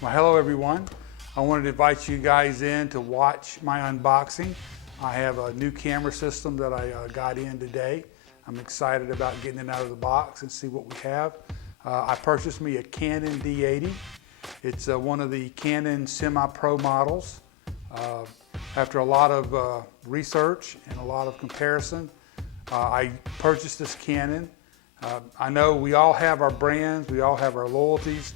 Well, hello everyone. I wanted to invite you guys in to watch my unboxing. I have a new camera system that I got in today. I'm excited about getting it out of the box and see what we have. I purchased me a Canon D80. It's one of the Canon semi-pro models. After a lot of research and a lot of comparison, I purchased this Canon. I know we all have our brands, we all have our loyalties.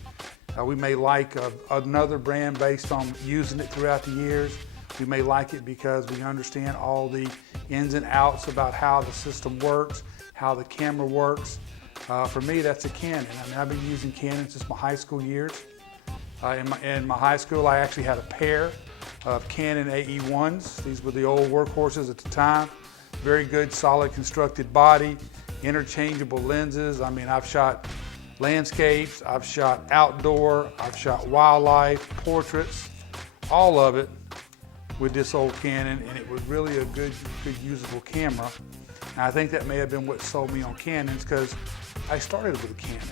We may like another brand based on using it throughout the years. We may like it because we understand all the ins and outs about how the system works, how the camera works. For me, that's a Canon. I mean, I've been using Canon since my high school years. In my high school, I actually had a pair of Canon AE1s. These were the old workhorses at the time. Very good, solid constructed body, interchangeable lenses. I mean, I've shot landscapes, I've shot outdoor, I've shot wildlife, portraits, all of it with this old Canon, and it was really a good usable camera. And I think that may have been what sold me on Canons, because I started with a Canon.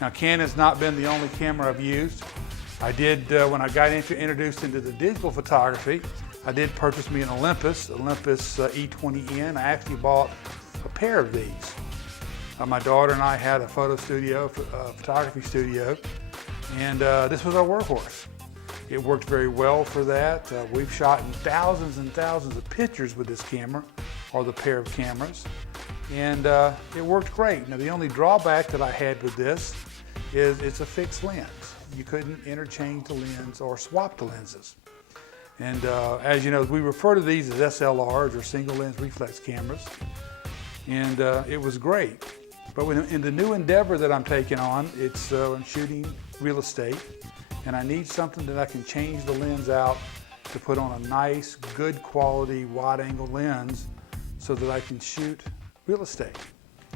Now, Canon's not been the only camera I've used. I did, when I got introduced into the digital photography, I did purchase me an Olympus E20N. I actually bought a pair of these. My daughter and I had a photography studio, and this was our workhorse. It worked very well for that. We've shot thousands and thousands of pictures with this camera, or the pair of cameras, and it worked great. Now, the only drawback that I had with this is it's a fixed lens. You couldn't interchange the lens or swap the lenses. And as you know, we refer to these as SLRs, or single lens reflex cameras, and it was great. But in the new endeavor that I'm taking on, it's I'm shooting real estate, and I need something that I can change the lens out to put on a nice, good quality wide angle lens so that I can shoot real estate,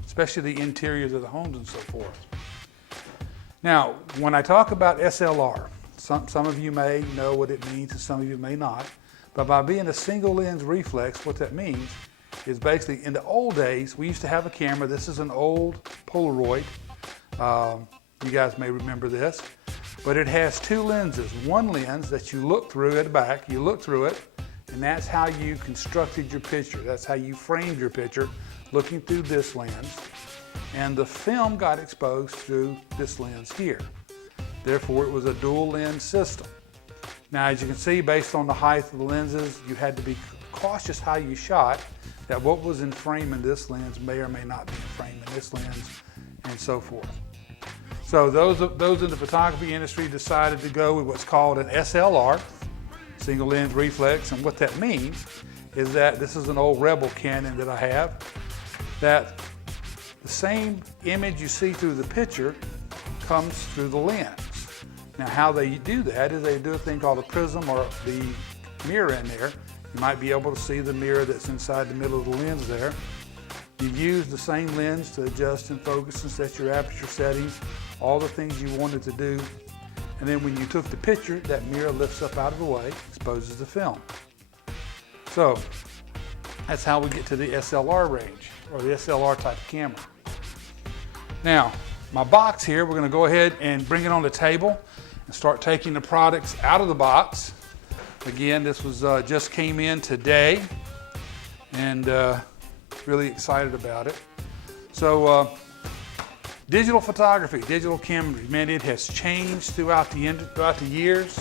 especially the interiors of the homes and so forth. Now, when I talk about SLR, some of you may know what it means and some of you may not, but by being a single lens reflex, what that means is basically, in the old days, we used to have a camera. This is an old Polaroid. You guys may remember this, but it has two lenses. One lens that you look through at the back, you look through it, and that's how you constructed your picture. That's how you framed your picture, looking through this lens. And the film got exposed through this lens here. Therefore, it was a dual lens system. Now, as you can see, based on the height of the lenses, you had to be cautious how you shot, that what was in frame in this lens may or may not be in frame in this lens, and so forth. So those in the photography industry decided to go with what's called an SLR, single lens reflex, and what that means is that this is an old Rebel Canon that I have, that the same image you see through the picture comes through the lens. Now, how they do that is they do a thing called a prism, or the mirror in there. You might be able to see the mirror that's inside the middle of the lens there. You use the same lens to adjust and focus and set your aperture settings, all the things you wanted to do. And then when you took the picture, that mirror lifts up out of the way, exposes the film. So that's how we get to the SLR range, or the SLR type of camera. Now, my box here, we're going to go ahead and bring it on the table and start taking the products out of the box. Again, this was just came in today, and really excited about it. So digital photography, digital camera, man, it has changed throughout the years,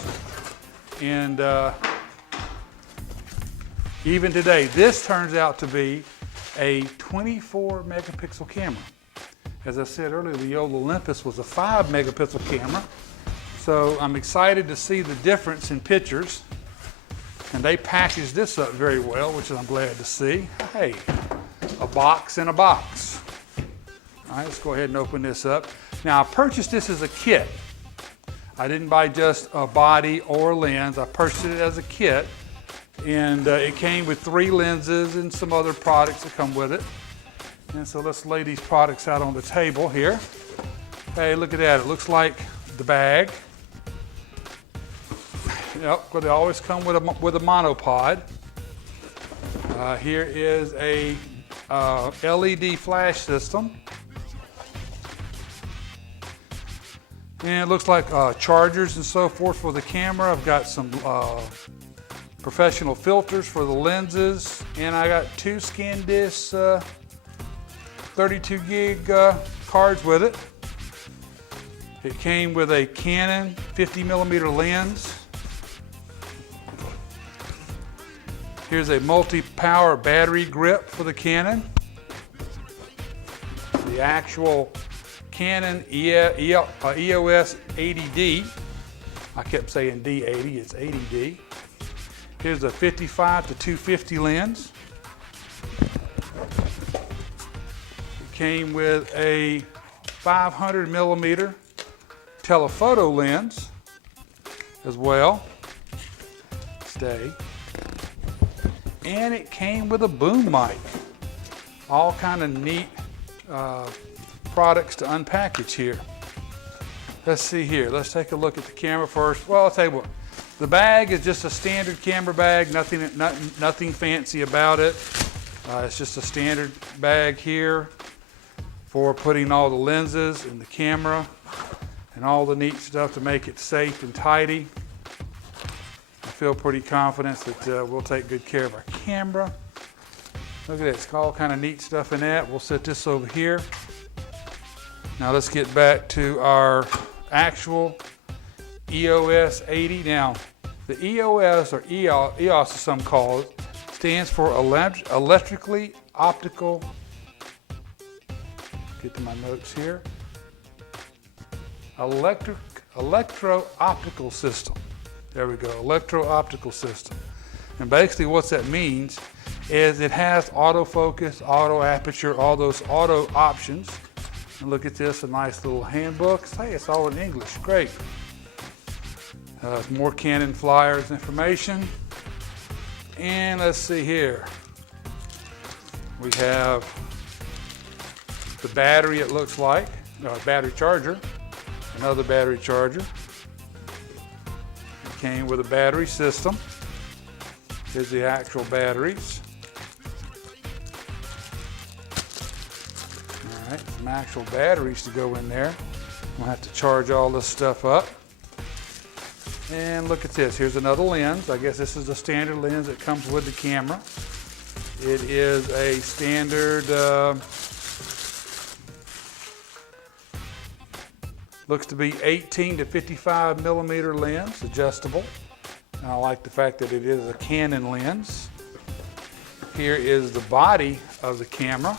and even today, this turns out to be a 24 megapixel camera. As I said earlier, the old Olympus was a 5 megapixel camera. So I'm excited to see the difference in pictures. And they packaged this up very well, which I'm glad to see. Hey, a box in a box. All right, let's go ahead and open this up. Now, I purchased this as a kit. I didn't buy just a body or a lens. I purchased it as a kit. And it came with 3 lenses and some other products that come with it. And so let's lay these products out on the table here. Hey, look at that. It looks like the bag. Yep, but they always come with a monopod. Here is a LED flash system. And it looks like chargers and so forth for the camera. I've got some professional filters for the lenses, and I got 2 ScanDisk 32 gig cards with it. It came with a Canon 50mm lens. Here's a multi-power battery grip for the Canon. The actual Canon EOS 80D. I kept saying D80, it's 80D. Here's a 55 to 250 lens. It came with a 500mm telephoto lens as well. Stay. And it came with a boom mic. All kind of neat products to unpackage here. Let's see here. Let's take a look at the camera first. Well, I'll tell you what. The bag is just a standard camera bag. Nothing fancy about it. It's just a standard bag here for putting all the lenses in the camera and all the neat stuff to make it safe and tidy. I feel pretty confident that we'll take good care of our camera. Look at that, it's all kind of neat stuff in that. We'll set this over here. Now let's get back to our actual EOS 80. Now, the EOS, or EOS as some call it, stands for electrically optical, get to my notes here, electro-optical system. There we go, electro-optical system. And basically what that means is it has autofocus, auto aperture, all those auto options. And look at this, a nice little handbook. Hey, it's all in English, great. More Canon flyers information. And let's see here. We have the battery, it looks like, battery charger, another battery charger. It came with a battery system. Here's the actual batteries. All right, some actual batteries to go in there. We'll have to charge all this stuff up. And look at this, here's another lens. I guess this is a standard lens that comes with the camera. It is a standard, looks to be 18 to 55mm lens, adjustable. And I like the fact that it is a Canon lens. Here is the body of the camera.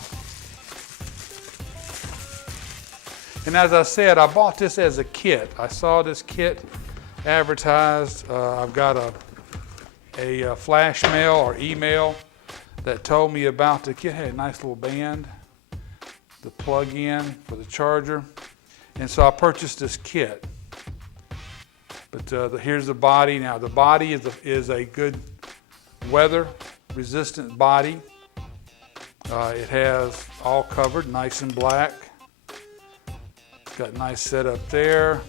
And as I said, I bought this as a kit. I saw this kit advertised. I've got a flash mail or email that told me about the kit. It had a nice little band, the plug-in for the charger. And so I purchased this kit. But here's the body. Now the body is a good weather resistant body. It has all covered, nice and black. It's got a nice setup there.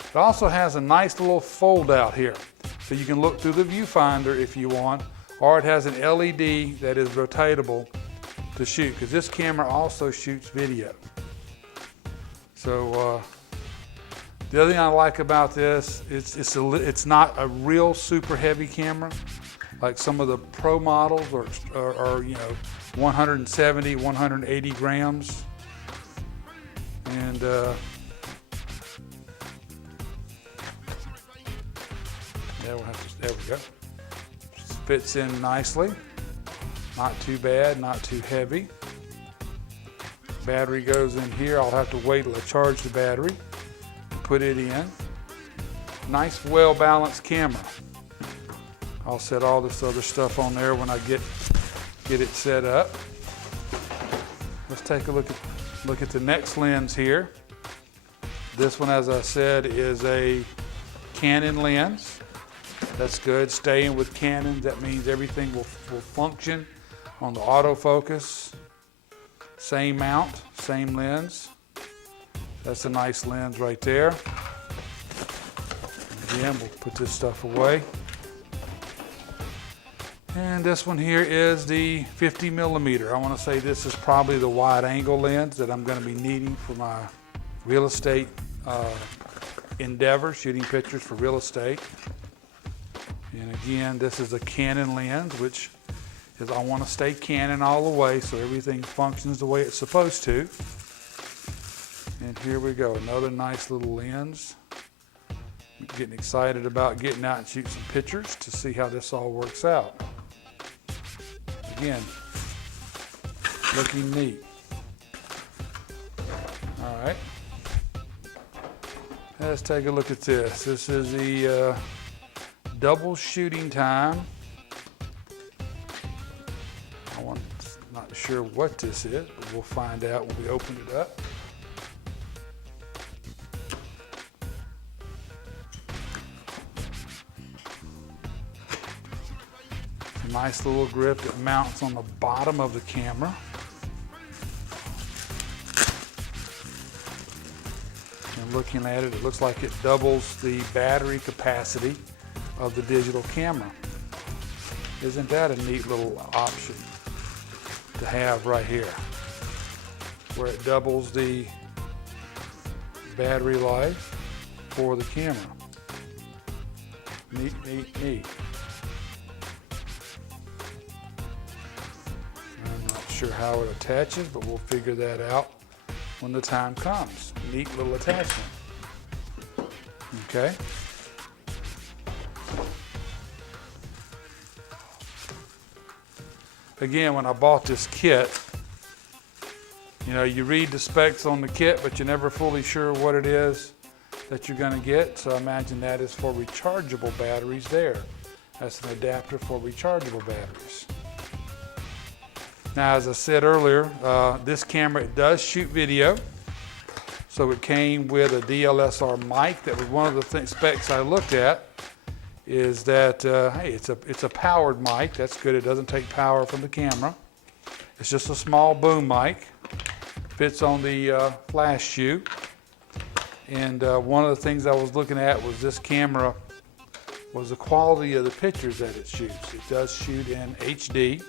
It also has a nice little fold out here. So you can look through the viewfinder if you want, or it has an LED that is rotatable to shoot, because this camera also shoots video. So the other thing I like about this is it's not a real super heavy camera like some of the pro models or 170, 180 grams. And there we go. Fits in nicely. Not too bad, not too heavy. Battery goes in here. I'll have to wait till I charge the battery. Put it in. Nice, well-balanced camera. I'll set all this other stuff on there when I get it set up. Let's take a look at the next lens here. This one, as I said, is a Canon lens. That's good. Staying with Canon, that means everything will function on the autofocus. Same mount, same lens. That's a nice lens right there. Again, we'll put this stuff away. And this one here is the 50mm. I want to say this is probably the wide angle lens that I'm going to be needing for my real estate endeavor, shooting pictures for real estate. And again, this is a Canon lens, which is, I want to stay Canon all the way so everything functions the way it's supposed to. And here we go, another nice little lens. I'm getting excited about getting out and shoot some pictures to see how this all works out. Again, looking neat. All right, let's take a look at this. This is the double shooting time. I'm not sure what this is, but we'll find out when we open it up. Nice little grip that mounts on the bottom of the camera. And looking at it, it looks like it doubles the battery capacity of the digital camera. Isn't that a neat little option to have right here, where it doubles the battery life for the camera? Neat, neat, neat. Sure how it attaches, but we'll figure that out when the time comes. Neat little attachment. Okay. Again, when I bought this kit, you know, you read the specs on the kit, but you're never fully sure what it is that you're going to get. So I imagine that is for rechargeable batteries there. That's an adapter for rechargeable batteries. Now, as I said earlier, this camera, it does shoot video. So it came with a DLSR mic. That was one of the specs I looked at, is that, hey, it's a powered mic. That's good. It doesn't take power from the camera. It's just a small boom mic. Fits on the flash shoe. And one of the things I was looking at was this camera was the quality of the pictures that it shoots. It does shoot in HD.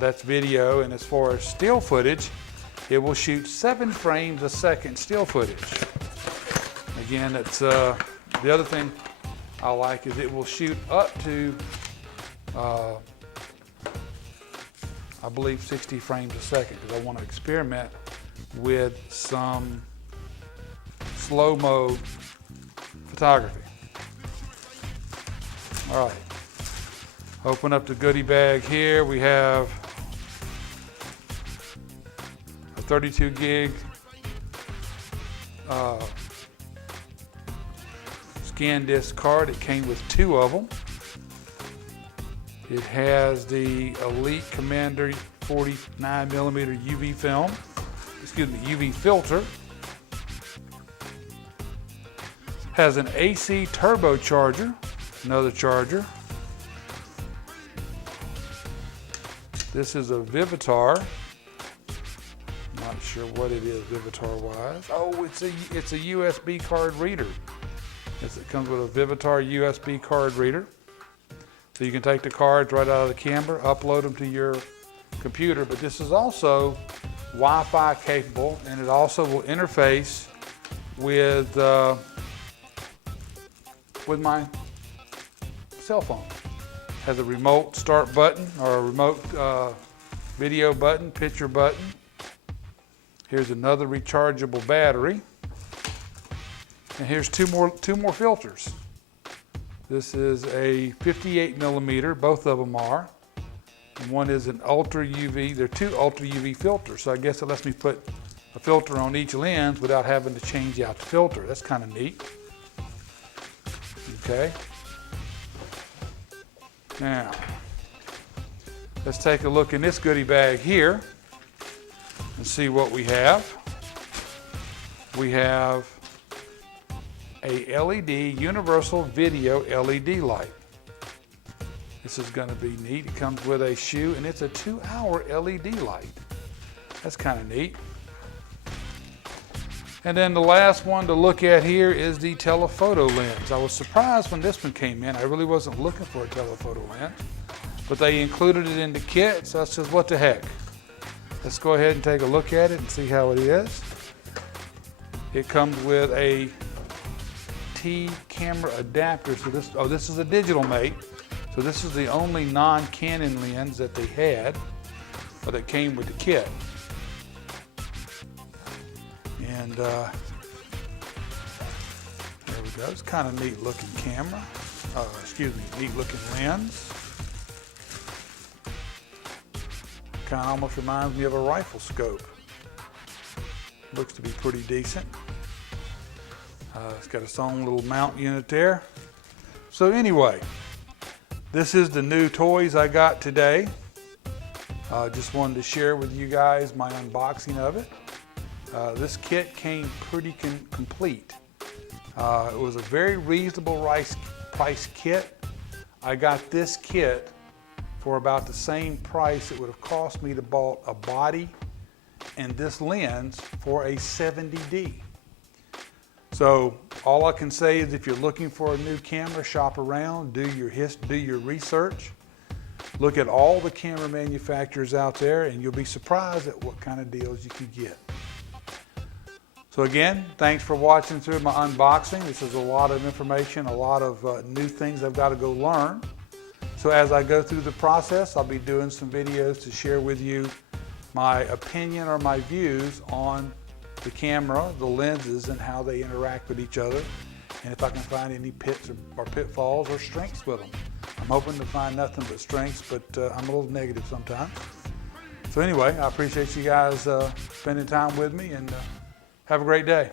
That's video, and as far as still footage, it will shoot 7 frames a second still footage. Again, it's the other thing I like is it will shoot up to, I believe, 60 frames a second, because I want to experiment with some slow-mo photography. All right. Open up the goodie bag here. We have a 32 gig SanDisk card. It came with 2 of them. It has the Elite Commander 49mm UV film, UV filter. Has an AC turbocharger, another charger. This is a Vivitar. Not sure what it is Vivitar-wise. Oh, it's a USB card reader. Yes, it comes with a Vivitar USB card reader. So you can take the cards right out of the camera, upload them to your computer, but this is also Wi-Fi capable, and it also will interface with my cell phone. Has a remote start button or a remote video button, picture button. Here's another rechargeable battery. And here's two more filters. This is a 58mm, both of them are. And one is an ultra UV. They're 2 ultra UV filters, so I guess it lets me put a filter on each lens without having to change out the filter. That's kind of neat. Okay. Now, let's take a look in this goodie bag here and see what we have. We have a LED, universal video LED light. This is going to be neat. It comes with a shoe, and it's a 2-hour LED light. That's kind of neat. And then the last one to look at here is the telephoto lens. I was surprised when this one came in. I really wasn't looking for a telephoto lens, but they included it in the kit, so I said, what the heck? Let's go ahead and take a look at it and see how it is. It comes with a DT camera adapter. So this is a digital mate. So this is the only non-Canon lens that they had, or that came with the kit. And there we go. It's kind of neat looking camera. Neat looking lens. Kind of almost reminds me of a rifle scope. Looks to be pretty decent. It's got its own little mount unit there. So anyway, this is the new toys I got today. Just wanted to share with you guys my unboxing of it. This kit came pretty complete. It was a very reasonable price kit. I got this kit for about the same price it would have cost me to buy a body and this lens for a 70D. So all I can say is if you're looking for a new camera, shop around, do your research, look at all the camera manufacturers out there, and you'll be surprised at what kind of deals you can get. So again, thanks for watching through my unboxing. This is a lot of information, a lot of new things I've got to go learn. So as I go through the process, I'll be doing some videos to share with you my opinion or my views on the camera, the lenses, and how they interact with each other, and if I can find any pits or pitfalls or strengths with them. I'm hoping to find nothing but strengths, but I'm a little negative sometimes. So anyway, I appreciate you guys spending time with me, and have a great day.